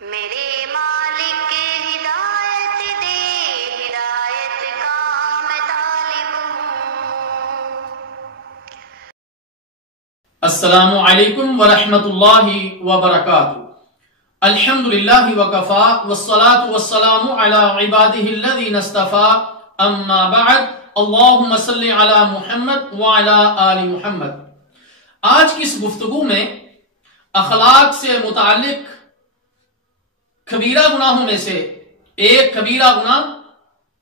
میرے مالک ہدایت دے، ہدایت کا میں طالب ہوں۔ السلام علیکم ورحمۃ اللہ وبرکاتہ۔ الحمدللہ وکفا والصلاة والسلام علی عبادہ الذین اصطفیٰ، اما بعد، اللہم صلی علی محمد وعلی آل محمد۔ آج کی اس گفتگو میں اخلاق سے متعلق کبیرہ گناہوں میں سے ایک کبیرہ گناہ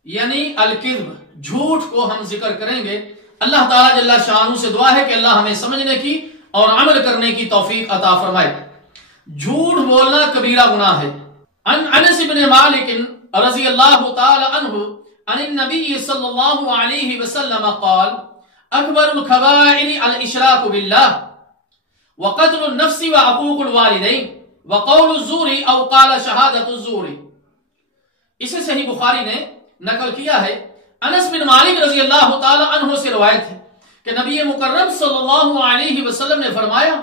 یعنی الکذب، جھوٹ کو ہم ذکر کریں گے۔ اللہ تعالیٰ جل شانہ سے دعا ہے کہ اللہ ہمیں سمجھنے کی اور عمل کرنے کی توفیق عطا فرمائے۔ جھوٹ بولنا کبیرہ گناہ ہے۔ عن انس بن مالک رضی اللہ تعالی عنہ عن النبی صلی اللہ علیہ وسلم قال اکبر الکبائر الاشراک باللہ وقتل النفس وعقوق الوالدین وقول الزور او قال شہادت الزور۔ اسے صحیح بخاری نے نقل کیا ہے۔ انس بن مالک رضی اللہ تعالی عنہ سے روایت ہے کہ نبی مکرم صلی اللہ علیہ وسلم نے فرمایا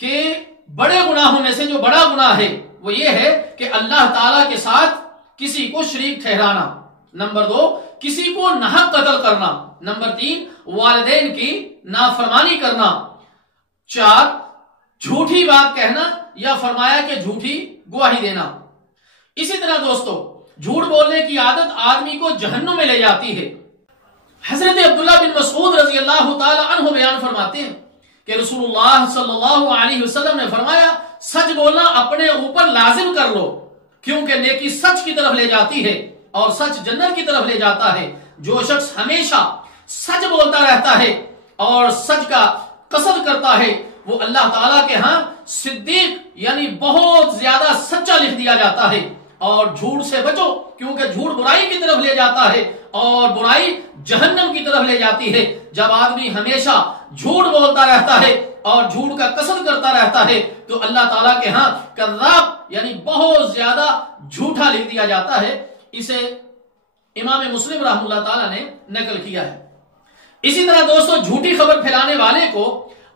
کہ بڑے گناہوں میں سے جو بڑا گناہ ہے وہ یہ ہے کہ اللہ تعالیٰ کے ساتھ کسی کو شریک ٹھہرانا، نمبر 2 کسی کو ناحق قتل کرنا، نمبر 3 والدین کی نافرمانی کرنا، 4 جھوٹی بات کہنا یا فرمایا کہ جھوٹی گواہی دینا۔ اسی طرح دوستو جھوٹ بولنے کی عادت آدمی کو جہنم میں لے جاتی ہے۔ حضرت عبداللہ بن مسعود رضی اللہ تعالی عنہ بیان فرماتے ہیں کہ رسول اللہ صلی اللہ علیہ وسلم نے فرمایا سچ بولنا اپنے اوپر لازم کر لو، کیونکہ نیکی سچ کی طرف لے جاتی ہے اور سچ جنت کی طرف لے جاتا ہے۔ جو شخص ہمیشہ سچ بولتا رہتا ہے اور سچ کا قصد کرتا ہے وہ اللہ تعالیٰ کے ہاں صدیق یعنی بہت زیادہ سچا لکھ دیا جاتا ہے۔ اور جھوٹ سے بچو، کیونکہ جھوٹ برائی کی طرف لے جاتا ہے اور برائی جہنم کی طرف لے جاتی ہے۔ جب آدمی ہمیشہ جھوٹ بولتا رہتا ہے اور جھوٹ کا قصد کرتا رہتا ہے تو اللہ تعالیٰ کے ہاں کذاب یعنی بہت زیادہ جھوٹا لکھ دیا جاتا ہے۔ اسے امام مسلم رحمہ اللہ تعالیٰ نے نقل کیا ہے۔ اسی طرح دوستو جھوٹی خبر پھیلانے والے کو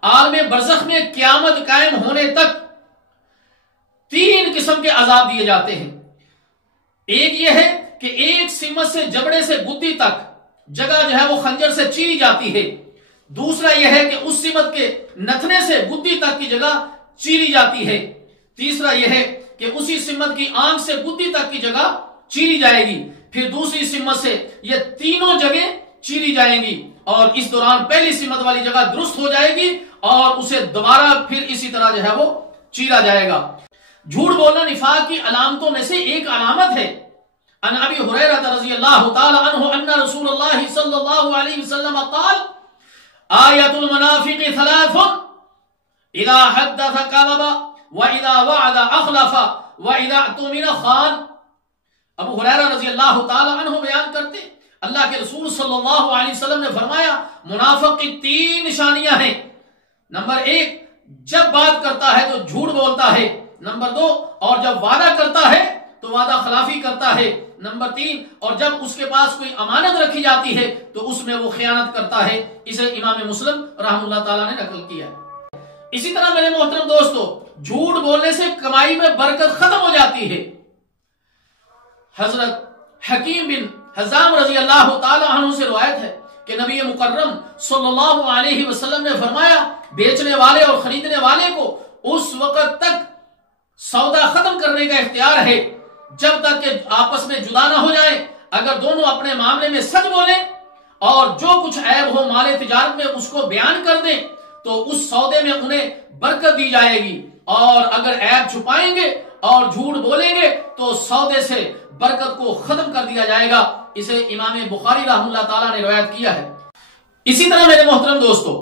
عالم برزخ میں قیامت قائم ہونے تک 3 قسم کے عذاب دیے جاتے ہیں۔ ایک یہ ہے کہ ایک سمت سے جبڑے سے گدی تک جگہ جو ہے وہ خنجر سے چیری جاتی ہے۔ دوسرا یہ ہے کہ اس سمت کے نتنے سے گدی تک کی جگہ چیری جاتی ہے۔ تیسرا یہ ہے کہ اسی سمت کی آنکھ سے گدی تک کی جگہ چیری جائے گی، پھر دوسری سمت سے یہ تینوں جگہیں چیری جائیں گی اور اس دوران پہلی سمت والی جگہ درست ہو جائے گی اور اسے دوبارہ پھر اسی طرح جو ہے وہ چیرا جائے گا۔ جھوٹ بولنا نفاق کی علامتوں میں سے ایک علامت ہے۔ عن ابی ہریرہ رضی اللہ تعالی عنہ ان رسول اللہ صلی اللہ علیہ وسلم قال آیت المنافق 3 اذا حدث كذب واذا وعد اخلف واذا اؤتمن خان۔ ابو ہریرہ رضی اللہ تعالی عنہ بیان کرتے اللہ کے رسول صلی اللہ علیہ وسلم نے فرمایا منافق کی 3 نشانیاں ہیں۔ نمبر 1 جب بات کرتا ہے تو جھوٹ بولتا ہے، نمبر 2 اور جب وعدہ کرتا ہے تو وعدہ خلافی کرتا ہے، نمبر 3 اور جب اس کے پاس کوئی امانت رکھی جاتی ہے تو اس میں وہ خیانت کرتا ہے۔ اسے امام مسلم رحمہ اللہ تعالیٰ نے نقل کیا ہے۔ اسی طرح میرے محترم دوستو جھوٹ بولنے سے کمائی میں برکت ختم ہو جاتی ہے۔ حضرت حکیم بن حزام رضی اللہ تعالی عنہ سے روایت ہے کہ نبی مکرم صلی اللہ علیہ وسلم نے فرمایا بیچنے والے اور خریدنے والے کو اس وقت تک سودا ختم کرنے کا اختیار ہے جب تک کہ آپس میں جدا نہ ہو جائیں۔ اگر دونوں اپنے معاملے میں سچ بولیں اور جو کچھ عیب ہو مال تجارت میں اس کو بیان کر دیں تو اس سودے میں انہیں برکت دی جائے گی، اور اگر عیب چھپائیں گے اور جھوٹ بولیں گے تو سودے سے برکت کو ختم کر دیا جائے گا۔ اسے امام بخاری رحمہ اللہ تعالیٰ نے روایت کیا ہے۔ اسی طرح میرے محترم دوستو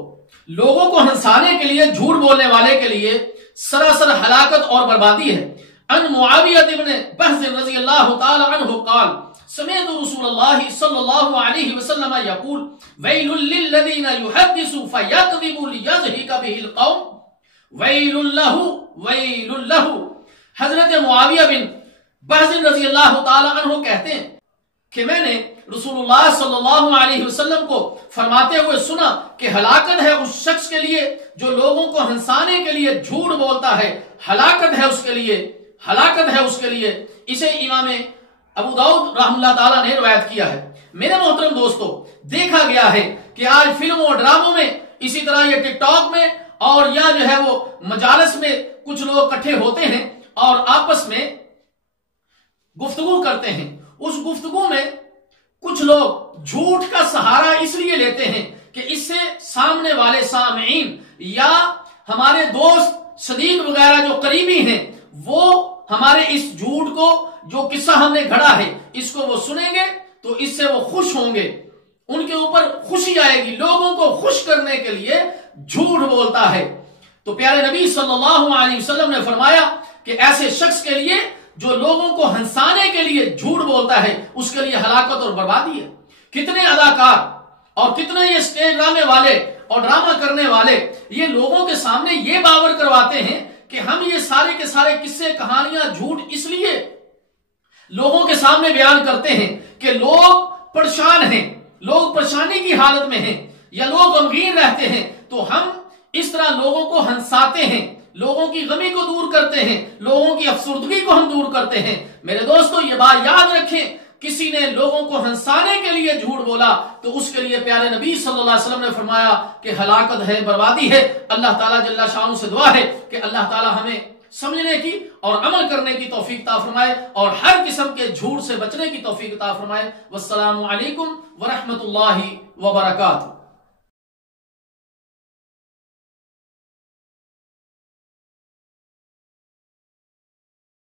لوگوں کو ہنسانے کے لیے جھوٹ بولنے والے کے لیے سراسر ہلاکت اور بربادی ہے۔ عن معاویہ بن بحث رضی اللہ تعالی عنہ قال سمعت رسول اللہ صلی اللہ علیہ وسلم یقول ویل للذین یحدثوا فیکذبوا لیضحک بہ القوم ویل لہ۔ حضرت معاویہ بن بحث رضی اللہ تعالی عنہ کہتے ہیں کہ میں نے رسول اللہ صلی اللہ علیہ وسلم کو فرماتے ہوئے سنا کہ ہلاکت ہے اس شخص کے لیے جو لوگوں کو ہنسانے کے لیے جھوٹ بولتا ہے، ہلاکت ہے اس کے لیے، ہلاکت ہے اس کے لیے۔ اسے امام ابو داؤد رحمہ اللہ تعالیٰ نے روایت کیا ہے۔ میرے محترم دوستو، دیکھا گیا ہے کہ آج فلموں اور ڈراموں میں، اسی طرح یہ ٹک ٹاک میں اور یا جو ہے وہ مجالس میں کچھ لوگ اکٹھے ہوتے ہیں اور آپس میں گفتگو کرتے ہیں۔ اس گفتگو میں کچھ لوگ جھوٹ کا سہارا اس لیے لیتے ہیں کہ اس سے سامنے والے سامعین یا ہمارے دوست صدیق وغیرہ جو قریبی ہیں وہ ہمارے اس جھوٹ کو، جو قصہ ہم نے گھڑا ہے، اس کو وہ سنیں گے تو اس سے وہ خوش ہوں گے، ان کے اوپر خوشی آئے گی۔ لوگوں کو خوش کرنے کے لیے جھوٹ بولتا ہے۔ تو پیارے نبی صلی اللہ علیہ وسلم نے فرمایا کہ ایسے شخص کے لیے جو لوگوں کو ہنسانے کے لیے جھوٹ بولتا ہے، اس کے لیے ہلاکت اور بربادی ہے۔ کتنے اداکار اور کتنے یہ اسٹیج ڈرامے والے اور ڈرامہ کرنے والے یہ لوگوں کے سامنے یہ باور کرواتے ہیں کہ ہم یہ سارے کے سارے قصے کہانیاں جھوٹ اس لیے لوگوں کے سامنے بیان کرتے ہیں کہ لوگ پریشان ہیں، لوگ پریشانی کی حالت میں ہیں یا لوگ غمگین رہتے ہیں، تو ہم اس طرح لوگوں کو ہنساتے ہیں، لوگوں کی غمی کو دور کرتے ہیں، لوگوں کی افسردگی کو ہم دور کرتے ہیں۔ میرے دوستو، یہ بات یاد رکھیں، کسی نے لوگوں کو ہنسانے کے لیے جھوٹ بولا تو اس کے لیے پیارے نبی صلی اللہ علیہ وسلم نے فرمایا کہ ہلاکت ہے، بربادی ہے۔ اللہ تعالیٰ جل شانہ سے دعا ہے کہ اللہ تعالیٰ ہمیں سمجھنے کی اور عمل کرنے کی توفیق عطا فرمائے اور ہر قسم کے جھوٹ سے بچنے کی توفیق عطا فرمائے۔ والسلام علیکم ورحمۃ اللہ وبرکاتہ۔